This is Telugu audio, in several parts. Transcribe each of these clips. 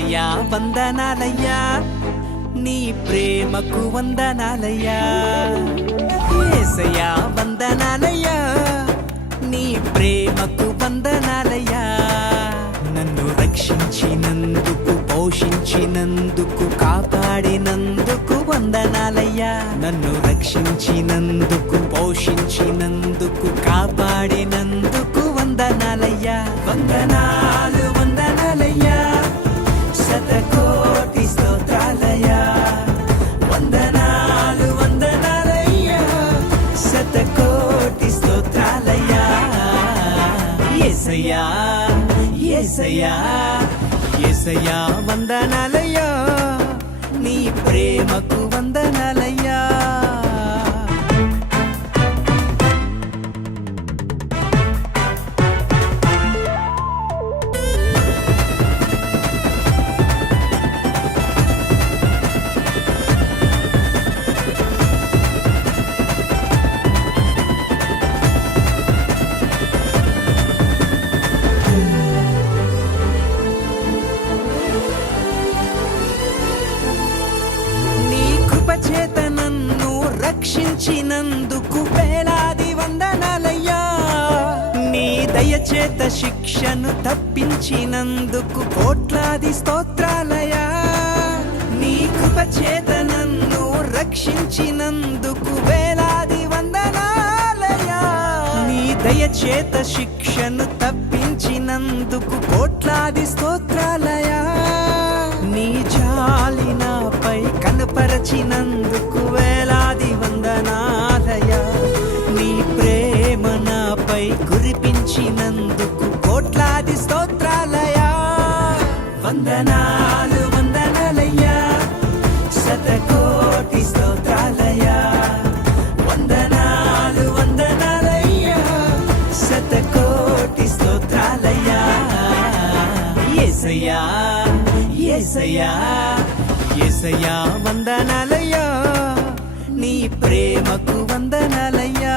యేసయ్యా వందనాలయ్యా, నీ ప్రేమకు వందనాలయ్యా. యేసయ్యా వందనాలయ్యా, నీ ప్రేమకు వందనాలయ్యా. నన్ను రక్షించినందుకు, పోషించినందుకు, కాపాడినందుకు వందనాలయ్యా. నన్ను రక్షించినందుకు, పోషించినందుకు, కాపాడినందుకు వందనాలయ్యా. వందనాలు వందనాలయ్యా, శతకోటి స్తోత్రాలయ్యా. వందనాలు వందనాలయ్యా, శతకోటి స్తోత్రాలయ్యా. యేసయ్యా యేసయ్యా యేసయ్యా వందనాలయ్యా, నీ ప్రేమకు వందనాలయ్యా. చేత నన్ను రక్షించినందుకు వేలాది వందనాలయ్యా. నీ దయచేత శిక్షను తప్పించినందుకు కోట్లాది స్తోత్రాలయ్యా. నీ కృప చేత నన్ను రక్షించినందుకు వేలాది వందనాలయ్యా. నీ దయచేత శిక్షను తప్పించినందుకు కోట్లాది స్తోత్రాలయ్యా. నీ జాలి నాపై కనపరచినందుకు వేలాది వందనాలయ్యా. నీ ప్రేమ నాపై కురిపించినందుకు కోట్లాది స్తోత్రాలయ్యా. వందనాలు వందనాలయ్యా, శతకోటి స్తోత్రాలయ్యా. వందనాలు వందనాలయ్యా, శతకోటి స్తోత్రాలయ్యా. యేసయ్యా యేసయ్యా యేసయ్యా వందనాలయ్యా, నీ ప్రేమకు వందనాలయ్యా.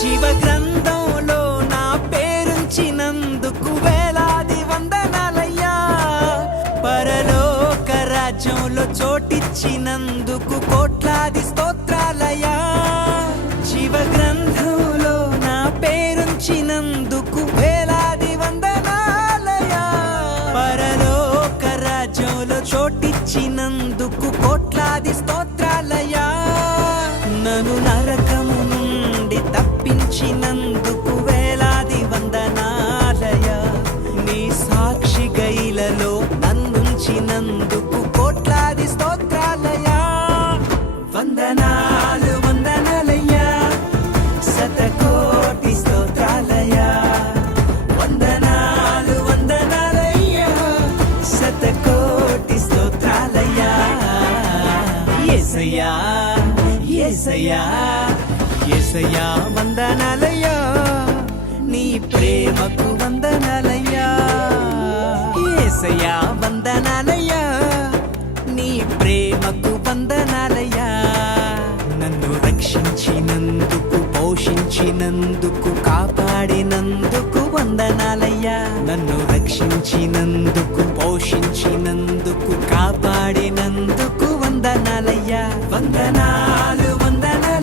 జీవ గ్రంథంలో నా పేరుంచినందుకు వేలాది వందనాలయ్యా. పరలోక రాజ్యంలో చోటిచ్చినందుకు కోట్లాది స్తోత్రాలయ్యా. జీవ గ్రంథంలో నా పేరుంచినందుకు వేలాది వందనాలయ్యా. పరలోక రాజ్యంలో చోటిచ్చినందుకు కోట్లాది స్తోత్రాలయ్యా. నన్ను నరకము నుండి తప్పించినందుకు వేలాది వందనాలయ్యా. నీ సాక్షి గైలలో నన్నుంచినందుకు కోట్లాది స్తోత్రాలయ్యా. వందనాలు వందనాలయ్యా, శతకోటి స్తోత్రాలయ్యా. వందనాలు వందనాలయ్యా, శతకోటి స్తోత్రాలయ్యా. యేసయ్యా యేసయ్యా యేసయ్యా వందనాలయ్యా, నీ ప్రేమకు వందనాలయ్యా. యేసయ్యా వందనాలయ్యా, నీ ప్రేమకు వందనాలయ్యా. నన్ను రక్షించినందుకు, పోషించినందుకు, కాపాడినందుకు వందనాలయ్యా. నన్ను రక్షించినందుకు, పోషించినందుకు, కాపాడినందుకు వందనాలయ్యా. వందనా